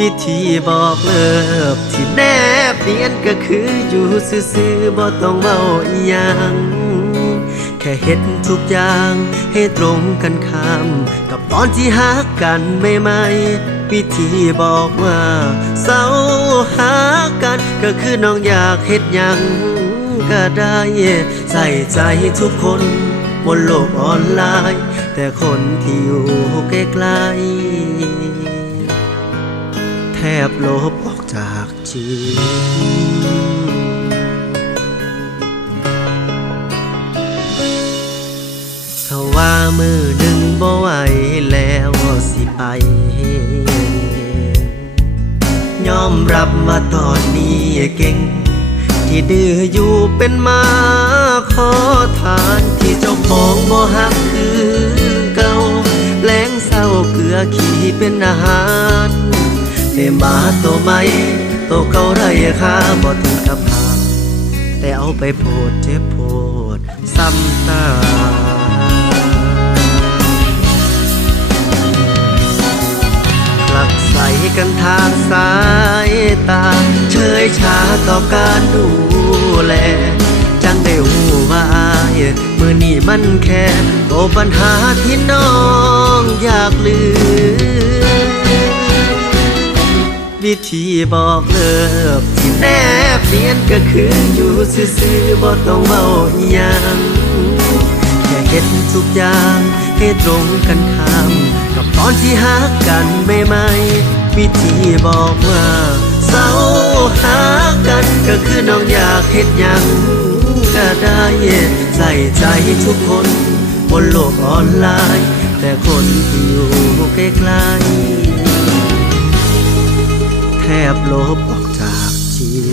วิธีบอกเลิกที่แนบเนียนก็คืออยู่ซื่อๆบ่ต้องเว้าอีหยังแค่เฮ็ดทุกอย่างให้ตรงกันข้าม กับตอนที่หักกันใหม่ๆวิธีบอกว่าเศร้าหากัน ก็คือน้องอยากเฮ็ดยังก็ได้ ใส่ใจทุกคนบนโลกออนไลน์ แต่คนที่อยู่ใกล้ๆ บลบออกจากชีวิตเขาว่ามือหนึ่งบ่ไหวแล้วสิไป ยอมรับมาตอนนี้เก่ง ที่ดื้ออยู่เป็นมาขอทานที่เจ้าของบ่หักคือเก่าแล้งเศร้าเกลือขี้เป็นอาหาร มาตัวใหม่ตัวเก่าไรค่าบ่ถึงกับหาแต่เอาไปโพดเจ็บโพดซ้ำตาผลักใส่กันทางสายตา เชยชาต่อการดูแล จังได้หูว่าอายมือนี่มันแค่โตปัญหาที่น้องอยากลืม ธีบอกเลิกที่แนบเนียนก็คืออยู่ซื่อๆบ่ต้องเมาอีหยังแค่เฮ็ดทุกอย่างให้ตรงกันข้าม กับตอนที่หักกันใหม่ๆวิธีบอกว่าเศร้าหากันก็คือน้องอยากเฮ็ดหยังก็ได้ใส่ใจทุกคนบนโลกออนไลน์ แต่คนที่อยู่ใกล้ๆ บลบออกจากชี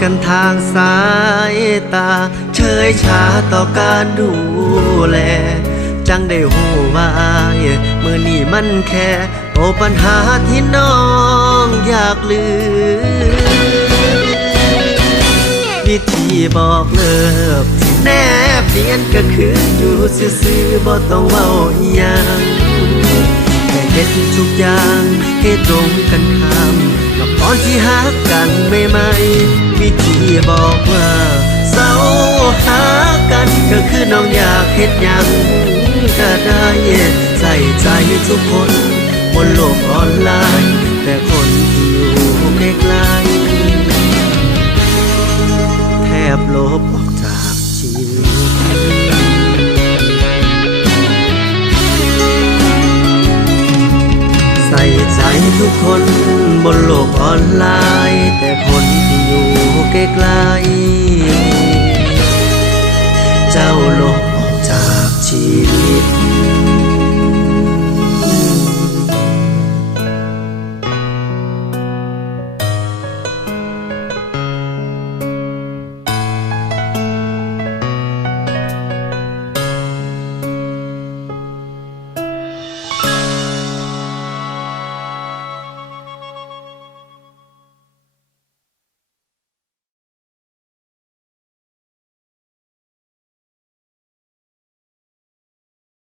กันทางสายตาเชยชาต่อการดูแล จังได้หูว่าอายมือนี่มันแค่โตปัญหาที่น้องอยากลืมวิธีบอกเลิกที่แนบเนียนก็คืออยู่ซื่อๆบ่ต้องเว้าอีหยังแค่เฮ็ดทุกอย่างให้ตรงกันข้ามกับตอนที่หักกันใหม่ๆ วิธีบอกว่าเศร้าหากันก็คือน้องอยากเฮ็ดหยังก็ได้ใส่ใจทุกคนบนโลกออนไลน์ แต่คนที่อยู่ใกล้ๆแทบลบออกจากชีวิตใส่ใจทุกคนบนโลกออนไลน์ แต่คนที่อยู่ ไกลๆเจ้าลบออก